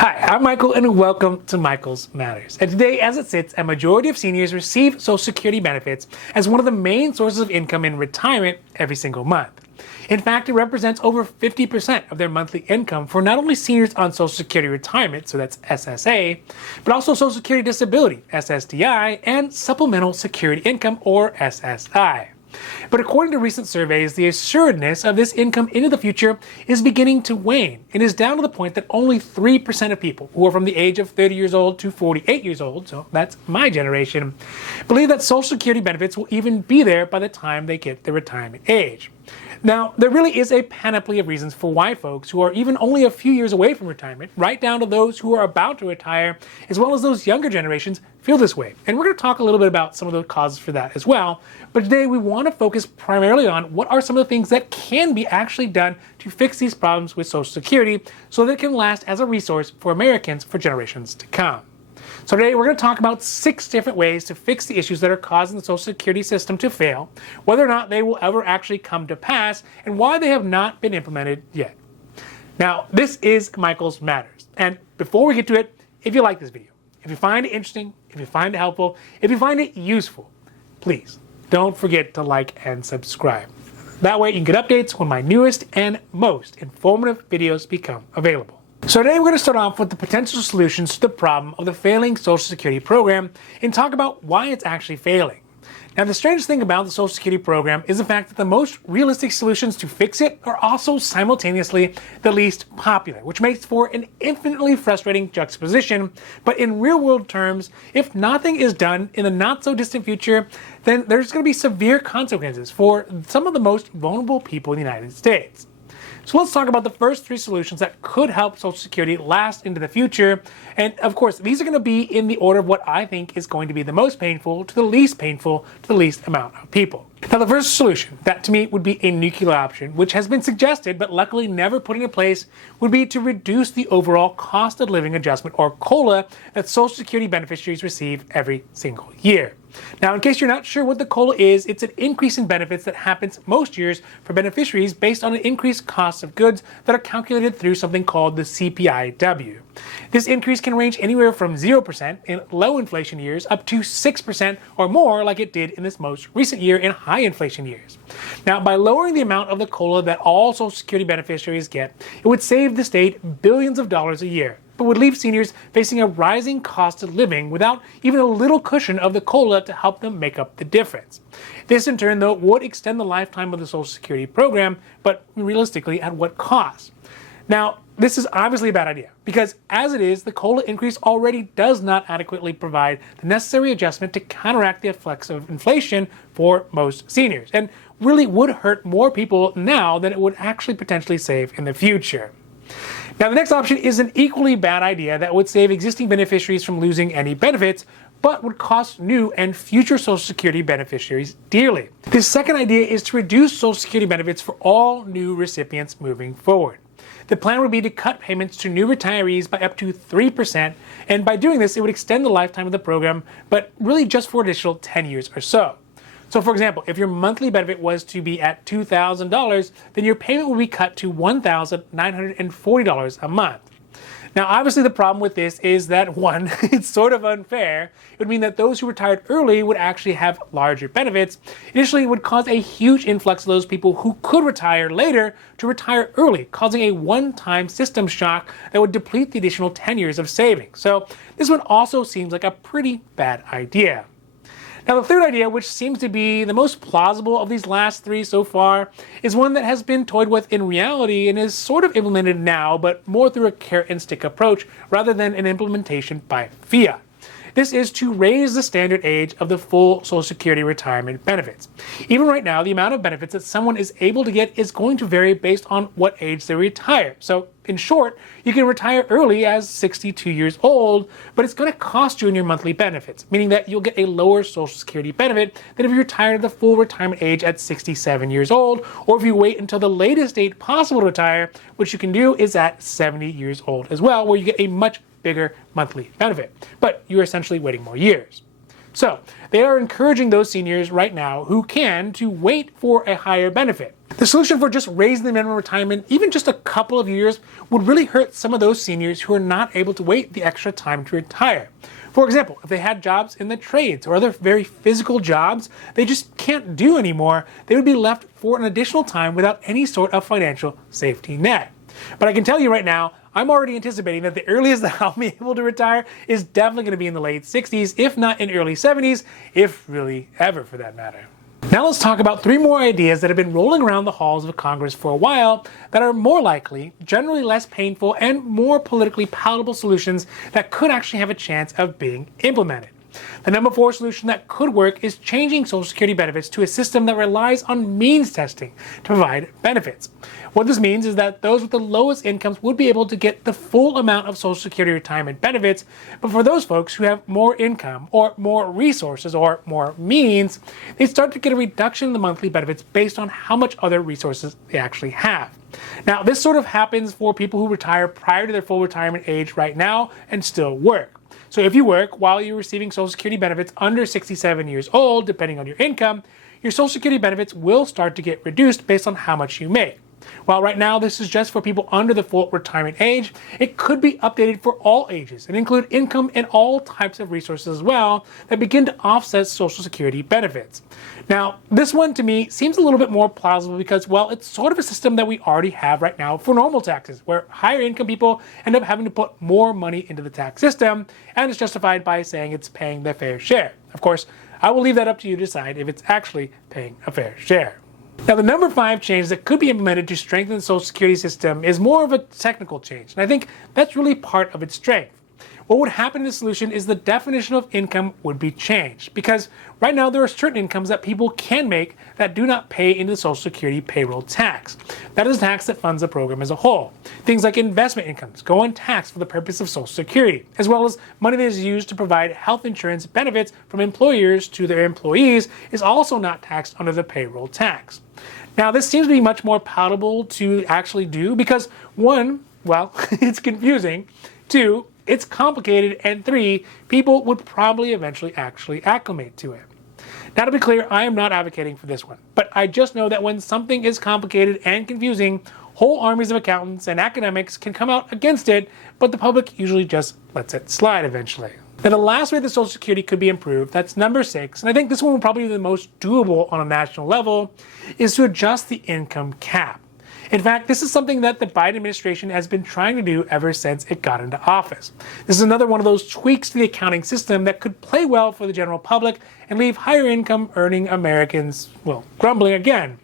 Hi, I'm Michael and welcome to Michael's Matters. And today, as it sits, a majority of seniors receive Social Security benefits as one of the main sources of income in retirement every single month. In fact, it represents over 50% of their monthly income for not only seniors on Social Security retirement, so that's SSA, but also Social Security Disability, SSDI, and Supplemental Security Income, or SSI. But according to recent surveys, the assuredness of this income into the future is beginning to wane and is down to the point that only 3% of people who are from the age of 30 years old to 48 years old, so that's my generation, believe that Social Security benefits will even be there by the time they get their retirement age. Now, there really is a panoply of reasons for why folks who are even only a few years away from retirement, right down to those who are about to retire, as well as those younger generations, feel this way. And we're going to talk a little bit about some of the causes for that as well. But today we want to focus primarily on what are some of the things that can be actually done to fix these problems with Social Security so that it can last as a resource for Americans for generations to come. So today we're going to talk about 6 different ways to fix the issues that are causing the Social Security system to fail, whether or not they will ever actually come to pass, and why they have not been implemented yet. Now, this is Michael's Matters. And before we get to it, if you like this video, if you find it interesting, if you find it helpful, if you find it useful, please don't forget to like and subscribe. That way you can get updates when my newest and most informative videos become available. So today we're going to start off with the potential solutions to the problem of the failing Social Security program and talk about why it's actually failing. Now, the strangest thing about the Social Security program is the fact that the most realistic solutions to fix it are also simultaneously the least popular, which makes for an infinitely frustrating juxtaposition. But in real-world terms, if nothing is done in the not-so-distant future, then there's going to be severe consequences for some of the most vulnerable people in the United States. So let's talk about the first 3 solutions that could help Social Security last into the future. And of course, these are going to be in the order of what I think is going to be the most painful to the least painful to the least amount of people. Now, the first solution, that to me would be a nuclear option, which has been suggested but luckily never put into place, would be to reduce the overall cost of living adjustment, or COLA, that Social Security beneficiaries receive every single year. Now, in case you're not sure what the COLA is, it's an increase in benefits that happens most years for beneficiaries based on an increased cost of goods that are calculated through something called the CPIW. This increase can range anywhere from 0% in low inflation years up to 6% or more, like it did in this most recent year in high inflation years. Now, by lowering the amount of the COLA that all Social Security beneficiaries get, it would save the state billions of dollars a year, but would leave seniors facing a rising cost of living without even a little cushion of the COLA to help them make up the difference. This in turn, though, would extend the lifetime of the Social Security program, but realistically, at what cost? Now, this is obviously a bad idea, because as it is, the COLA increase already does not adequately provide the necessary adjustment to counteract the effects of inflation for most seniors, and really would hurt more people now than it would actually potentially save in the future. Now, the next option is an equally bad idea that would save existing beneficiaries from losing any benefits, but would cost new and future Social Security beneficiaries dearly. This second idea is to reduce Social Security benefits for all new recipients moving forward. The plan would be to cut payments to new retirees by up to 3%, and by doing this, it would extend the lifetime of the program, but really just for an additional 10 years or so. So, for example, if your monthly benefit was to be at $2,000, then your payment would be cut to $1,940 a month. Now, obviously, the problem with this is that, one, it's sort of unfair. It would mean that those who retired early would actually have larger benefits. Initially, it would cause a huge influx of those people who could retire later to retire early, causing a one-time system shock that would deplete the additional 10 years of savings. So this one also seems like a pretty bad idea. Now, the third idea, which seems to be the most plausible of these last 3 so far, is one that has been toyed with in reality and is sort of implemented now, but more through a carrot and stick approach rather than an implementation by fiat. This is to raise the standard age of the full Social Security retirement benefits. Even right now, the amount of benefits that someone is able to get is going to vary based on what age they retire. So, in short, you can retire early as 62 years old, but it's going to cost you in your monthly benefits, meaning that you'll get a lower Social Security benefit than if you retire at the full retirement age at 67 years old, or if you wait until the latest date possible to retire, which you can do is at 70 years old as well, where you get a much bigger monthly benefit, but you're essentially waiting more years. So they are encouraging those seniors right now who can to wait for a higher benefit. The solution for just raising the minimum retirement, even just a couple of years, would really hurt some of those seniors who are not able to wait the extra time to retire. For example, if they had jobs in the trades or other very physical jobs they just can't do anymore, they would be left for an additional time without any sort of financial safety net. But I can tell you right now, I'm already anticipating that the earliest that I'll be able to retire is definitely going to be in the late 60s, if not in early 70s, if really ever for that matter. Now let's talk about 3 more ideas that have been rolling around the halls of Congress for a while that are more likely, generally less painful, and more politically palatable solutions that could actually have a chance of being implemented. The number 4 solution that could work is changing Social Security benefits to a system that relies on means testing to provide benefits. What this means is that those with the lowest incomes would be able to get the full amount of Social Security retirement benefits, but for those folks who have more income or more resources or more means, they start to get a reduction in the monthly benefits based on how much other resources they actually have. Now, this sort of happens for people who retire prior to their full retirement age right now and still work. So if you work while you're receiving Social Security benefits under 67 years old, depending on your income, your Social Security benefits will start to get reduced based on how much you make. While right now this is just for people under the full retirement age, it could be updated for all ages and include income and all types of resources as well that begin to offset Social Security benefits. Now, this one to me seems a little bit more plausible because, well, it's sort of a system that we already have right now for normal taxes, where higher income people end up having to put more money into the tax system, and it's justified by saying it's paying their fair share. Of course, I will leave that up to you to decide if it's actually paying a fair share. Now, the number 5 change that could be implemented to strengthen the Social Security system is more of a technical change, and I think that's really part of its strength. What would happen in this solution is the definition of income would be changed, because right now there are certain incomes that people can make that do not pay into the Social Security payroll tax. That is a tax that funds the program as a whole. Things like investment incomes go untaxed for the purpose of Social Security, as well as money that is used to provide health insurance benefits from employers to their employees is also not taxed under the payroll tax. Now, this seems to be much more palatable to actually do because 1, well, it's confusing, 2, it's complicated, and 3, people would probably eventually actually acclimate to it. Now, to be clear, I am not advocating for this one, but I just know that when something is complicated and confusing, whole armies of accountants and academics can come out against it, but the public usually just lets it slide eventually. Now, the last way that Social Security could be improved, that's number 6, and I think this one will probably be the most doable on a national level, is to adjust the income cap. In fact, this is something that the Biden administration has been trying to do ever since it got into office. This is another one of those tweaks to the accounting system that could play well for the general public and leave higher income earning Americans, well, grumbling again.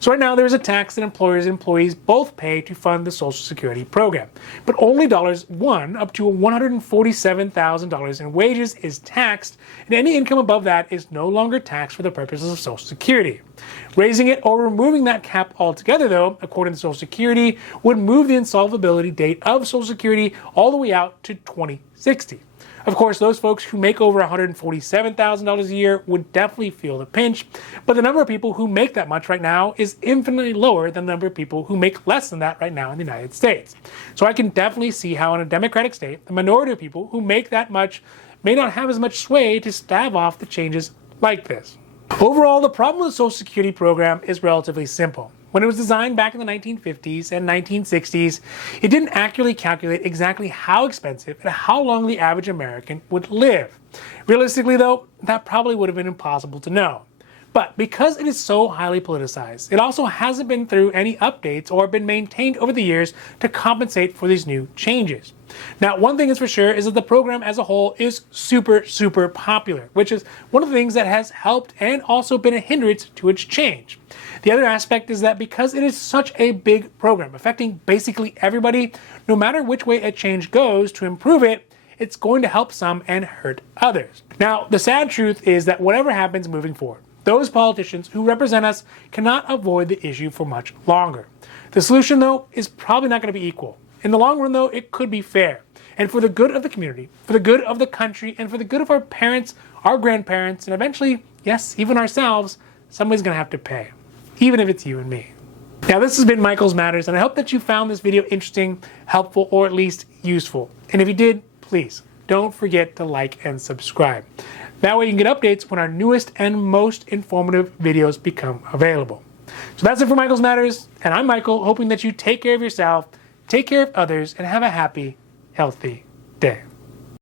So right now there's a tax that employers and employees both pay to fund the Social Security program, but only $1 up to $147,000 in wages is taxed, and any income above that is no longer taxed for the purposes of Social Security. Raising it or removing that cap altogether, though, according to Social Security, would move the insolvability date of Social Security all the way out to 2060. Of course, those folks who make over $147,000 a year would definitely feel the pinch, but the number of people who make that much right now is infinitely lower than the number of people who make less than that right now in the United States. So I can definitely see how in a democratic state, the minority of people who make that much may not have as much sway to stave off the changes like this. Overall, the problem with the Social Security program is relatively simple. When it was designed back in the 1950s and 1960s, it didn't accurately calculate exactly how expensive and how long the average American would live. Realistically, though, that probably would have been impossible to know. But because it is so highly politicized, it also hasn't been through any updates or been maintained over the years to compensate for these new changes. Now, one thing is for sure is that the program as a whole is super popular, which is one of the things that has helped and also been a hindrance to its change. The other aspect is that because it is such a big program affecting basically everybody, no matter which way a change goes to improve it, it's going to help some and hurt others. Now, the sad truth is that whatever happens moving forward, those politicians who represent us cannot avoid the issue for much longer. The solution, though, is probably not going to be equal. In the long run, though, it could be fair. And for the good of the community, for the good of the country, and for the good of our parents, our grandparents, and eventually, yes, even ourselves, somebody's going to have to pay. Even if it's you and me. Now, this has been Michael's Matters, and I hope that you found this video interesting, helpful, or at least useful. And if you did, please don't forget to like and subscribe. That way you can get updates when our newest and most informative videos become available. So that's it for Michael's Matters, and I'm Michael, hoping that you take care of yourself, take care of others, and have a happy, healthy day.